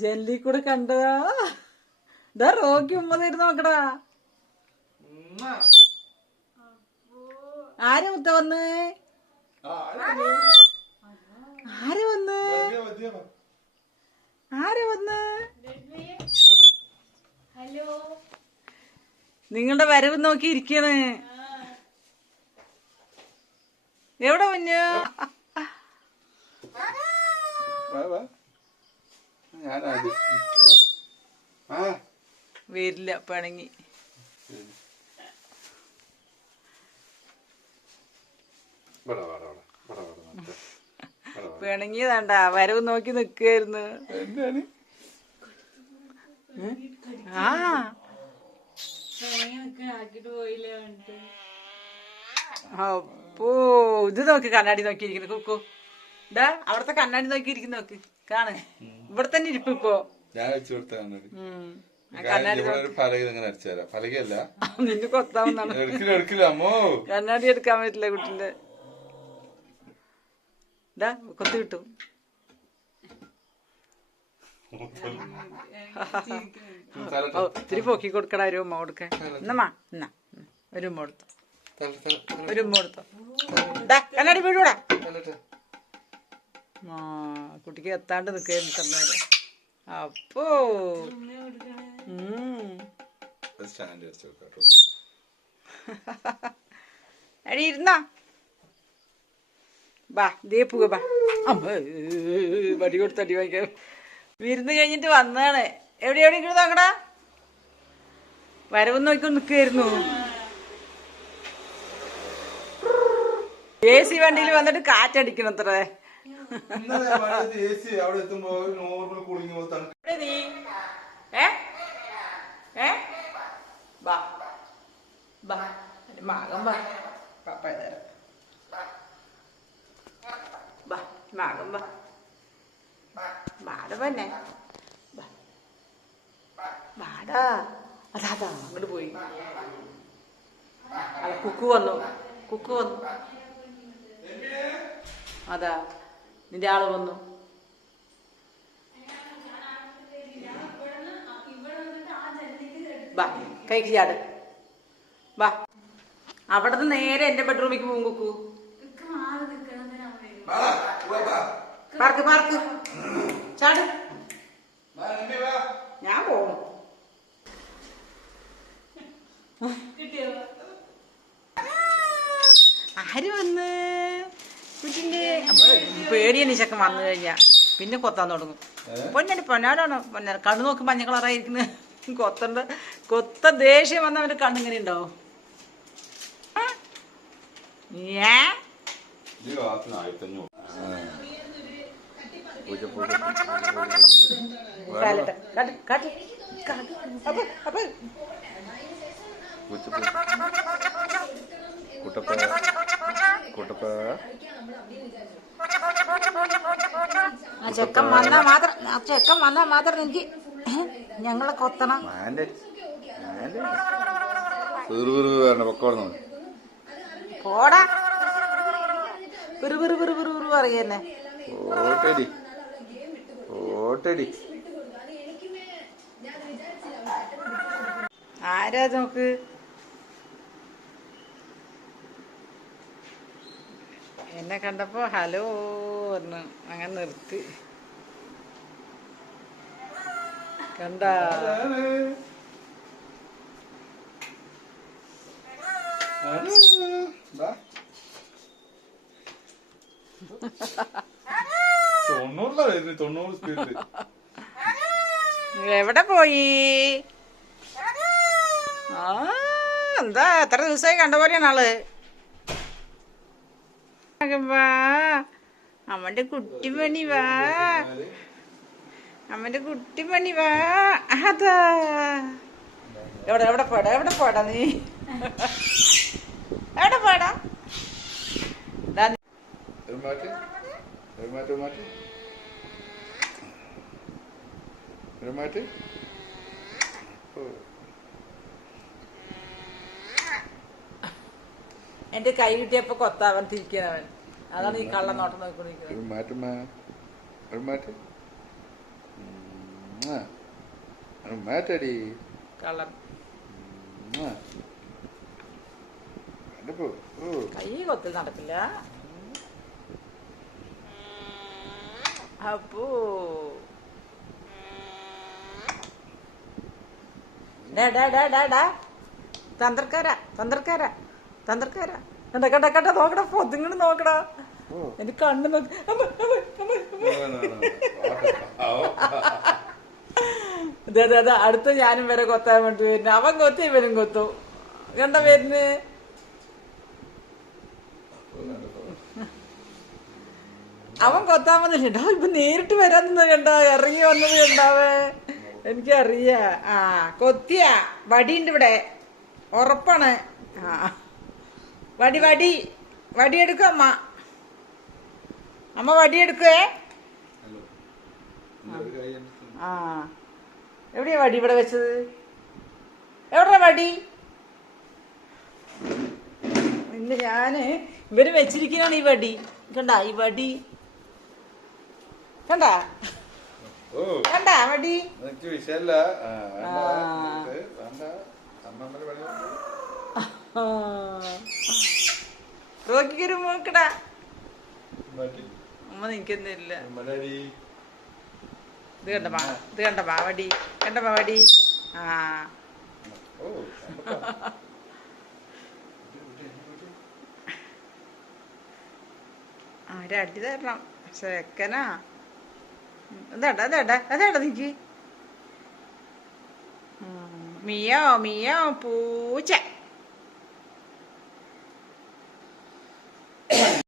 ജനലിൽ കൂടെ കണ്ടതാ. ഇതാ റോക്കി ഉമ്മ തരുന്ന നോക്കടാ. ആര് മുത്ത വന്ന്? ആര് വന്ന്? ആര് വന്ന്? ഹലോ. നിങ്ങളുടെ വരവ് നോക്കി ഇരിക്കണ്. എവിടെ കുഞ്ഞു? വാ. വരില്ല പണങ്ങി. പിണങ്ങിയതാണ്ട വരവ് നോക്കി നിക്കായിരുന്നു ആ. അപ്പോ ഇത് നോക്ക് കണ്ണാടി നോക്കിയിരിക്കുന്നു. കുക്കു ഇതാ അവിടത്തെ കണ്ണാടി നോക്കിയിരിക്കുന്നു നോക്ക്. കാണ്. ഇവിടെ തന്നെ ഇരിപ്പ് ഇപ്പോ. ഞാൻ വെച്ചു കൊടുത്താണ് ആ കണ്ണാടി പലകയല്ല. നിന്റെ എടുക്കാൻ പറ്റില്ല കുട്ടിന്റെ. ഇതാ കിട്ടു ഓ പൊക്കി കൊടുക്കടാ ഒരു ഉമ്മ കൊടുക്കാൻ. എന്നമ്മാ എന്നാ ഒരു ഉമ്മ കൊടുത്തോ. ഒരു ഉമ്മ കൊടുത്തോ. കണ്ണാടി ആ കുട്ടിക്ക് എത്താണ്ട് നിൽക്കായിരുന്നു തന്നേരം അപ്പോ എടി ഇരുന്നാ. ബാ ദേ പോക ബാ. വടി കൊടുത്ത് അടി വാങ്ങിക്കാൻ. വിരുന്ന് കഴിഞ്ഞിട്ട് വന്നതാണ്. എവിടെ എവിടെ ഇരുന്ന് നോക്കടാ വരവ് നോക്കി നിൽക്കായിരുന്നു എ സി വണ്ടിയിൽ വന്നിട്ട് കാറ്റടിക്കണം അത്രേ ഇന്നലെ മഴയത്ത് AC അവിടെ എത്തുമ്പോ നോർമൽ കൂളിംഗ് പോലെ തണുപ്പ്. എന്റെ ബാ പപ്പ തരാം ബാ മകൻ ബാ ബാട തന്നെ. ബാടാ അതാ അതാ അങ്ങോട്ട് പോയി. അല്ല വന്നു. കുക്കു വന്നു. അതാ. നിന്റെ ആൾ വന്നു. വാ കൈക്ക് ചാട്. ബാ. അവിടുന്ന് നേരെ എന്റെ ബെഡ്റൂമിലേക്ക് പോകും കുക്കു. വാ, വാ, വാ. Park park. ചാട്. വാ, വാ. ഞാൻ കിട്ടിയോ? ആര് വന്ന്? കുട്ടിന്റെ പേടിയാണ് ചക്കൻ വന്നു കഴിഞ്ഞാ പിന്നെ കൊത്താൻ തുടങ്ങും? പൊന്നടി പൊന്നാടാണ് പൊന്നാട് കണ്ണു നോക്കി മഞ്ഞ കളറായിരിക്കുന്നത് കൊത്തണ്ട് കൊത്ത ദേഷ്യം വന്ന അവന്റെ കണ്ണിങ്ങനെ ഉണ്ടാവും? ഏ. കുട്ടപ്പ. കുട്ടപ്പ ആ ചെക്കൻ വന്നാ മാത്രം ആ ചെക്കൻ വന്നാ മാത്രം എനിക്ക് ഞങ്ങളെ കൊത്തണം. പോടാ. പറയുന്നേ ഓട്ടടി. ഓട്ടടി. ആരാ നോക്ക്? എന്നെ കണ്ടപ്പോ ഹലോ പറഞ്ഞു അങ്ങനെ നിർത്തി. കണ്ട? എവിടെ പോയി? ആ എന്താ? എത്ര ദിവസമായി കണ്ട പോലെയാണ് ആൾ. വാ. അമ്മന്റെ കുട്ടിമണി വാ. അമ്മന്റെ കുട്ടിമണി വാ. അതാ. എവിടെ എവിടെ പോടാ എവിടെ പോടാ നീ? എവിടെ പോടാ? മാറ്റി മാറ്റ്. ഓ. എന്റെ കൈ കിട്ടിയപ്പോ കൊത്താവൻ തിരിക്കുന്നവൻ അതാണ് ഈ കള്ള നോട്ടം നോക്കിക്കൊണ്ടിരിക്കുന്നത്. കള്ളൻ. കൈ കൊത്തിൽ നടക്കില്ല. അപ്പോ. ഡാ ഡാ ഡാ ഡാ ഡാ. തന്ത്രക്കാര തന്ത്രക്കാര. തന്ത്രക്കാര. കണ്ട കണ്ട കണ്ട നോക്കടാ പൊതിങ്ങണ് നോക്കടാ. എനിക്ക് കണ്ണു നോക്കി. അതെ അതെ അതെ അടുത്ത ഞാനും വരെ കൊത്താൻ വേണ്ടി വരുന്നു. അവൻ കൊത്തി ഇവനും കൊത്തു. കണ്ട വരുന്ന്? അവൻ കൊത്താൻ വന്നിട്ടുണ്ടോ ഇപ്പൊ നേരിട്ട് വരാൻ കണ്ട. ഇറങ്ങി വന്നത് കണ്ടാവേ. എനിക്കറിയാ. ആ കൊത്തിയ. വടിയുണ്ട് ഇവിടെ. ഉറപ്പാണ്. ആ. വടി വടി. വടി എടുക്കും അമ്മ. അമ്മ വടി എടുക്കുവേ ആ. എവിടെയാ വടി ഇവിടെ വെച്ചത്? എവിടെ വടി? ഇന്ന് ഞാൻ ഇവർ വെച്ചിരിക്കുന്നതാണ് ഈ വടി. കണ്ട ഈ വടി. കണ്ട? കണ്ട വടി? വിഷയല്ല. ആ, വേണ്ട. ആ. ഇത് വേണ്ട അമ്മമ്മയുടെ പണി റോക്കിക്കൊരു മൂക്കടാ. അമ്മ നിക്കുന്നില്ല ഇത് കണ്ട മാ ഇത് കണ്ട മാ വടി കണ്ട മാവടി ആ. ഒരടി തരണം. ചെക്കനാ. അതേട്ടാ അതേട്ടാ അതേട്ടാ നിക്ക്. മിയോ മിയോ പൂച്ച.